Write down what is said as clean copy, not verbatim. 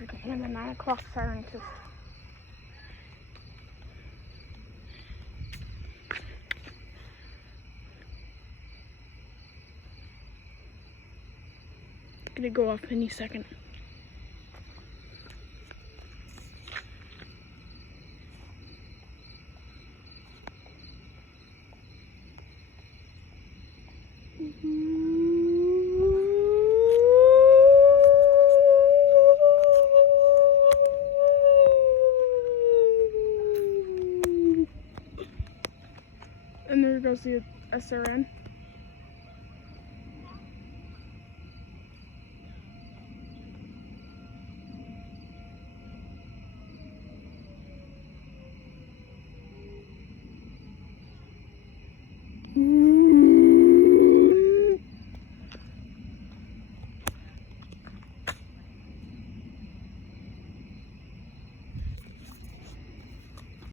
if we can hear the 9 o'clock siren too. It's gonna go off any second. And there goes the SRN.